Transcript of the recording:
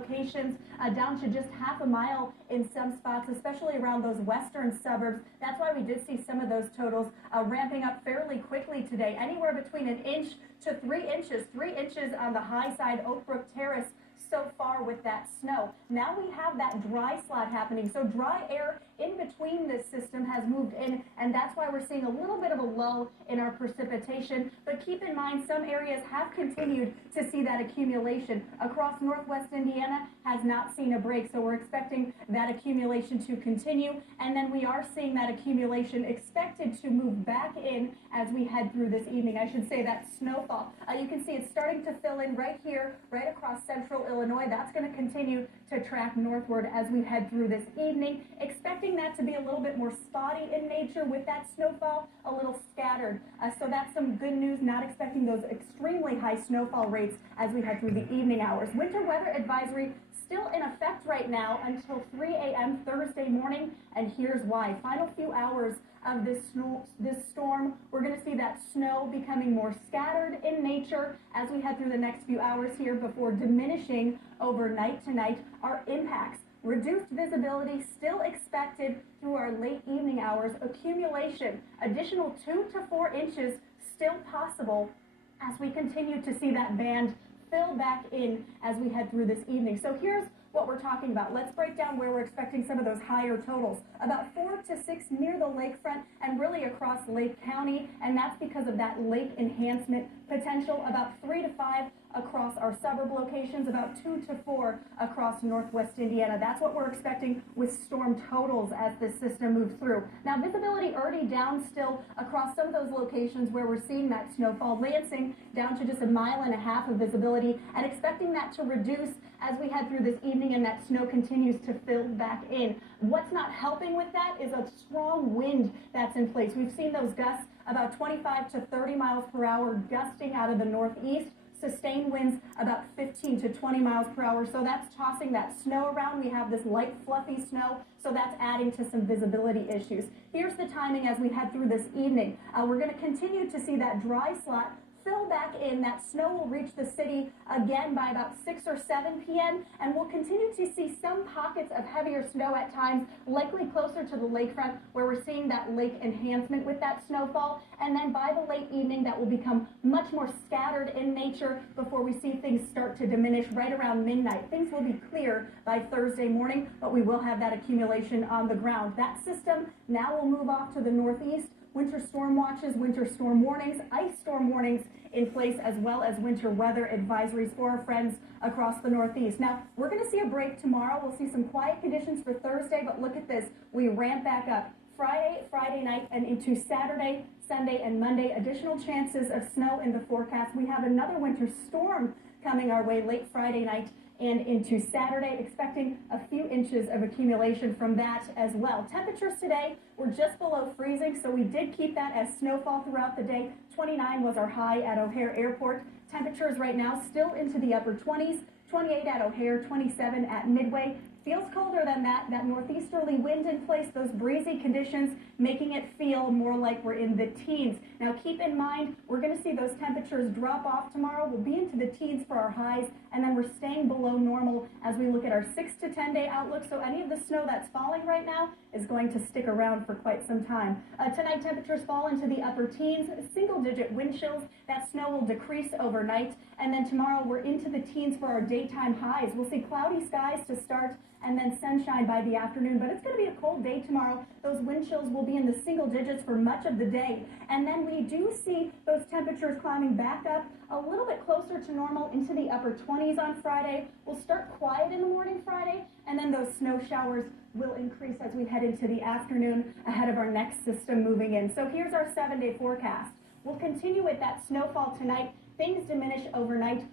locations, down to just half a mile in some spots, especially around those western suburbs. That's why we did see some of those totals ramping up fairly quickly today, anywhere between an inch to 3 inches. 3 inches on the high side, Oakbrook Terrace, so far with that snow. Now we have that dry slot happening, so dry air in between this system has moved in, and that's why we're seeing a little bit of a lull in our precipitation. But keep in mind, some areas have continued to see that accumulation. Across northwest Indiana has not seen a break, so we're expecting that accumulation to continue, and then we are seeing that accumulation expected to move back in as we head through this evening. I should say that snowfall. You can see it's starting to fill in right here, right across central Illinois. That's going to continue to track northward as we head through this evening, expecting that to be a little bit more spotty in nature with that snowfall, a little scattered. So that's some good news, not expecting those extremely high snowfall rates as we head through the evening hours. Winter weather advisory still in effect right now until 3 a.m. Thursday morning, and here's why. Final few hours of this storm, we're going to see that snow becoming more scattered in nature as we head through the next few hours here before diminishing overnight tonight. Our impacts, reduced visibility still expected through our late evening hours. Accumulation, additional 2 to 4 inches still possible as we continue to see that band fill back in as we head through this evening. So here's what we're talking about. Let's break down where we're expecting some of those higher totals. About 4 to 6 near the lakefront and really across Lake County, and that's because of that lake enhancement potential. About 3 to 5 across our suburb locations, about 2 to 4 across northwest Indiana. That's what we're expecting with storm totals as this system moves through. Now, visibility already down still across some of those locations where we're seeing that snowfall. Lansing down to just 1.5 miles of visibility, and expecting that to reduce as we head through this evening and that snow continues to fill back in. What's not helping with that is a strong wind that's in place. We've seen those gusts about 25 to 30 miles per hour gusting out of the northeast. Sustained winds about 15 to 20 miles per hour. So that's tossing that snow around. We have this light fluffy snow, so that's adding to some visibility issues. Here's the timing as we head through this evening. We're going to continue to see that dry slot fill back in. That snow will reach the city again by about 6 or 7 p.m. and we'll continue to see some pockets of heavier snow at times, likely closer to the lakefront where we're seeing that lake enhancement with that snowfall. And then by the late evening, that will become much more scattered in nature before we see things start to diminish right around midnight. Things will be clear by Thursday morning, but we will have that accumulation on the ground. That system now will move off to the northeast. Winter storm watches, winter storm warnings, ice storm warnings in place, as well as winter weather advisories for our friends across the northeast. Now, we're going to see a break tomorrow. We'll see some quiet conditions for Thursday, but look at this. We ramp back up Friday night, and into Saturday, Sunday, and Monday. Additional chances of snow in the forecast. We have another winter storm coming our way late Friday night and into Saturday, expecting a few inches of accumulation from that as well. Temperatures today were just below freezing, so we did keep that as snowfall throughout the day. 29 was our high at O'Hare Airport. Temperatures right now still into the upper 20s, 28 at O'Hare, 27 at Midway. Feels colder than that northeasterly wind in place, those breezy conditions making it feel more like we're in the teens. Now keep in mind, we're going to see those temperatures drop off tomorrow. We'll be into the teens for our highs, and then we're staying below normal as we look at our 6 to 10 day outlook. So any of the snow that's falling right now is going to stick around for quite some time. Tonight temperatures fall into the upper teens, single digit wind chills. That snow will decrease overnight, and then tomorrow we're into the teens for our daytime highs. We'll see cloudy skies to start and then sunshine by the afternoon, but it's going to be a cold day tomorrow. Those wind chills will be in the single digits for much of the day, and then we do see those temperatures climbing back up a little bit closer to normal into the upper 20s on Friday. We'll start quiet in the morning Friday, and then those snow showers will increase as we head into the afternoon ahead of our next system moving in. So here's our 7-day forecast. We'll continue with that snowfall tonight. Things diminish overnight.